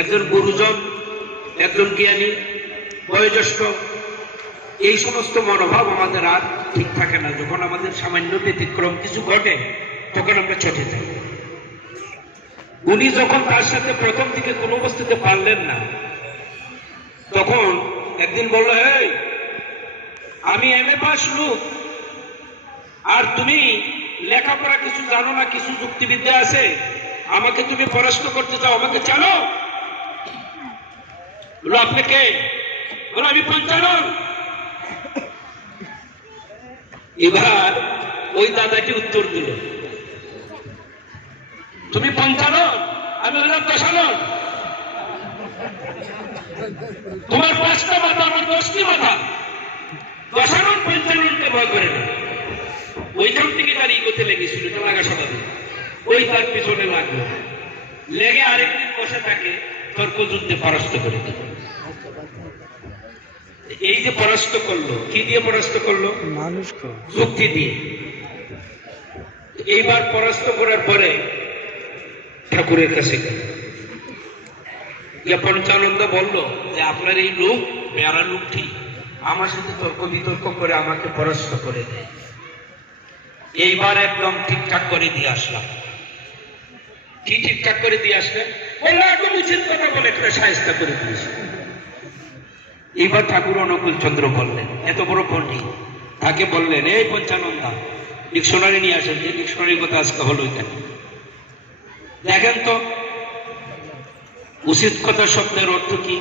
একজন গুরুজন, একজন জ্ঞানী, বয়োজ্যেষ্ঠ, এই সমস্ত মনোভাব আমাদের আর ঠিক থাকে না। যখন আমাদের সামান্য ব্যতিক্রম কিছু ঘটে তখন আমরা চটে যাই। উনি যখন তার সাথে প্রথম দিকে কোনো বস্তুতে পারলেন না, তখন একদিন বলল, এই আমি এমএ পাস লোক, আর তুমি লেখাপড়া কিছু জানো না, কিছু যুক্তিবিদ্যা আছে, আমাকে তুমি পরাস্ত করতে চাও, আমাকে জানো? বলো আপনি কে? বলো আমি পঞ্চানন। এবার ওই দাদাটি উত্তর দিল, তুমি পঞ্চানন, আমি হলাম দশানন। তোমার 5টা মাথা, আমার 10টি মাথা। দশানন পঞ্চাননকে ভয় করে না। ওইখান থেকে তার ইগোতে লেগেছিল, তো লাগা স্বাভাবিক। ওই তার পিছনে লাগলো, লেগে আরেকদিন বসে থাকে, তর্ক যুদ্ধে পরাস্ত করে দিল। এই যে পরাস্ত করলো, কি দিয়ে পরাস্ত করলো? মানুষকে যুক্তি দিয়ে। এইবার পরাস্ত করার পরে ঠাকুরের কাছে গেল, পঞ্চানন্দ বলল যে আপনার এই লোক বেড়া লোকটি আমার সাথে তর্ক বিতর্ক করে আমাকে পরাস্ত করে দেয়। এইবার একদম ঠিকঠাক করে দিয়ে আসলাম। কি ঠিকঠাক করে দিয়ে আসলেন? বললো একদম উচিত কথা বলে একটা সাহায্য করে দিয়েছে। এইবার ঠাকুর অনুকূল চন্দ্র বললেন, এত বড় পণ্ডিত, তাকে বললেন, এই পঞ্চানন্দা, ডিকশনারি নিয়ে আসেন। যে ডিকশনারির কথা আজকে হলো এখানে, দেখেন তো উচিত কথা শব্দের অর্থ কি।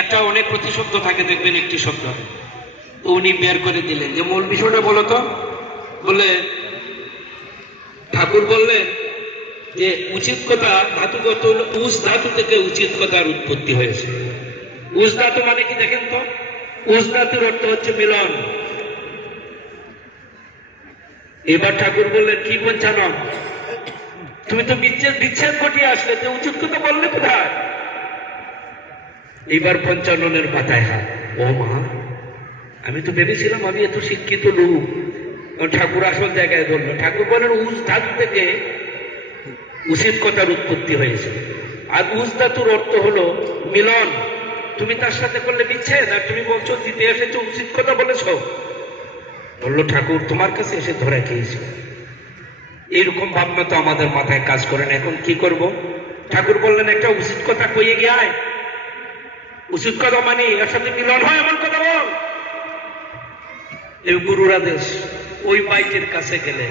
একটা অনেক প্রতিশব্দ থাকে, দেখবেন একটি শব্দ। তো উনি বের করে দিলেন যে মূল বিষয়টা বলো তো। বলে ঠাকুর বললেন যে উচিত কথা ধাতুগত হল, উস ধাতু থেকে উচিত কথার উৎপত্তি হয়েছে। উস ধাতু মানে কি দেখেন তো? উস ধাতুর অর্থ হচ্ছে মিলন। এবার ঠাকুর বললেন, কি পঞ্চানন, তুমি তো বিচ্ছেদ ঘটিয়ে আসলে, তো উচিত কথা বললে কোথায়? এইবার পঞ্চাননের মাথায় হাত। ও মা, আমি তো ভেবেছিলাম আমি এত শিক্ষিত লোক। ঠাকুর আসল জায়গায় ধরলো। ঠাকুর বলেন উস ধাতু থেকে উচিত কথার উৎপত্তি হয়েছে। আর উস ধাতুর অর্থ হলো মিলন। তুমি তার সাথে করলে বিচ্ছেদ, আর তুমি বলছো জিতে এসেছো, উচিত কথা বলেছ। বললো ঠাকুর তোমার কাছে এসে ধরা খেয়েছে। এইরকম ভাবনা তো আমাদের মাথায় কাজ করে না, এখন কি করব? ঠাকুর বললেন, একটা উচিত কথা কইয়ে গিয়ে, উচিত কথা মানে এর সাথে মিলন হয় এমন কথা বল। এই গুরুর আদেশ। ওই বাইকের কাছে গেলে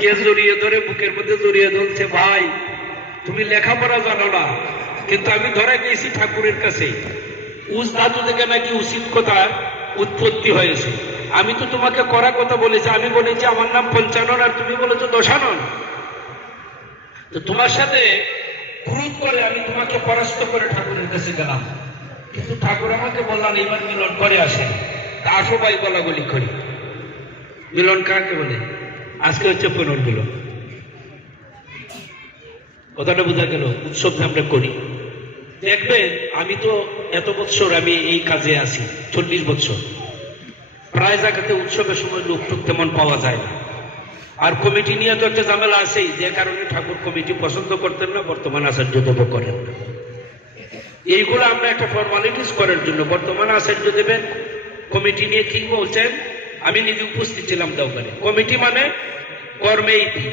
কে জড়িয়ে ধরে, বুকের মধ্যে জড়িয়ে ধরছে, ভাই তুমি লেখাপড়া জানো না, কিন্তু আমি ধরে গেছি ঠাকুরের কাছে, উস ধাতু থেকে নাকি উচিত কথার উৎপত্তি হয়েছে। আমি তো তোমাকে করা কথা বলেছি, আমি বলেছি আমার নাম পঞ্চানন, আর তুমি বলেছো দশানন। তো তোমার সাথে ক্রোধ করে আমি তোমাকে পরাস্ত করে ঠাকুরের কাছে গেলাম, কিন্তু ঠাকুর আমাকে বললেন এবার মিলন করে আসে। তা আসো ভাই বলাবলি করি। মিলন কাকে বলে? আজকে হচ্ছে পুনর্মিলন। কথাটা বোঝা গেল? উৎসব আমরা করি। দেখবেন আমি তো এত বছর আমি এই কাজে আছি, 40 বছর। প্রায় জায়গাতে উৎসবের সময় লোকটুক তেমন পাওয়া যায় না। আর কমিটি নিয়ে তো একটা ঝামেলা আছেই, যে কারণে ঠাকুর কমিটি পছন্দ করতেন না, বর্তমান আচার্যদেব করেন না। এইগুলো আমরা একটা ফর্মালিটিস করার জন্য বর্তমান আচার্যদেবের কমিটি নিয়ে কি বলছেন, আমি নিজে উপস্থিত ছিলাম দোকানে। কমিটি মানে কর্মে ইতি,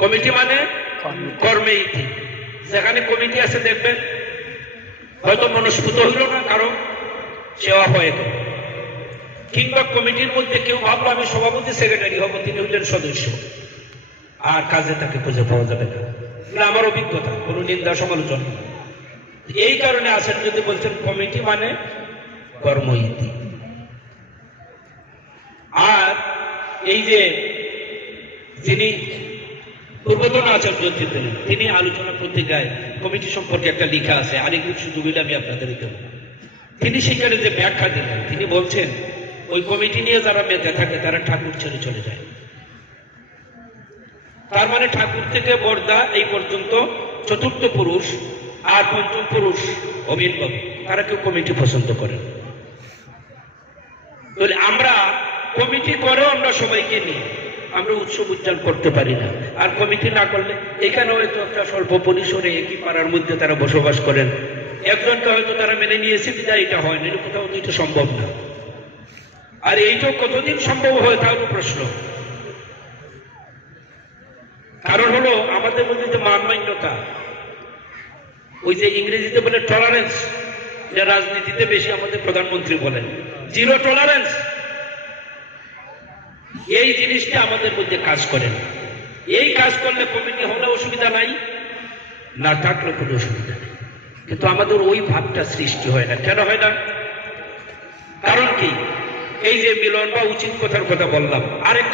কমিটি মানে কর্মে ইতি। যেখানে কমিটি আছে দেখবেন হয়তো মনস্ফুত হইল না, কারণ সেবা হয়ে গেল, কিংবা কমিটির মধ্যে কেউ ভাবলো আমি সভাপতি সেক্রেটারি হবো, তিনি হইলেন সদস্য, আর কাজে তাকে খুঁজে পাওয়া যাবে না। আমার অভিজ্ঞতা, কোন নিন্দা সমালোচনা। এই কারণে আছেন যদি বলছেন কমিটি মানে কর্ম ইতি। আর এই যে যিনি পূর্বতন আচার্য ছিলেন, তিনি আলোচনা পত্রিকায় কমিটি সম্পর্কে একটা লেখা আছে, আরেকদিন সুযোগ হলে আমি আপনাদের দেব। তিনি সেখানে যে ব্যাখ্যা দিলেন, তিনি বলছেন ওই কমিটি নিয়ে যারা মেতে থাকে তারা ঠাকুর ছেড়ে চলে যায়। তার মানে ঠাকুর থেকে বর্দা এই পর্যন্ত চতুর্থ পুরুষ আর পঞ্চম পুরুষ অবির্ভাব, তারা কেউ কমিটি পছন্দ করে। তাহলে আমরা কমিটি করেও আমরা সবাইকে নিই, আমরা উৎসব উদযাপন করতে পারি না। আর কমিটি না করলে এখানে হয়তো একটা স্বল্প পরিসরে একই পাড়ার মধ্যে তারা বসবাস করেন, একজনকে হয়তো তারা মেনে নিয়েছে বিদায় এটা হয় না, এটা কোথাও তো এটা সম্ভব না। আর এইটাও কতদিন সম্ভব হয় তারও প্রশ্ন। কারণ হলো আমাদের মধ্যে যে মানমান্যতা, ওই যে ইংরেজিতে বলে টলারেন্স, যা রাজনীতিতে বেশি আমাদের প্রধানমন্ত্রী বলেন জিরো টলারেন্স, এই জিনিসটা আমাদের মধ্যে কাজ করে না। এই কাজ করলে কমিটি হলে অসুবিধা নাই, না থাকলে কোনো অসুবিধা নেই, কিন্তু আমাদের ওই ভাবটা সৃষ্টি হয় না। কেন হয় না? কারণ কি? এই যে মিলন বা উচিত কথার কথা বললাম, আরেকটা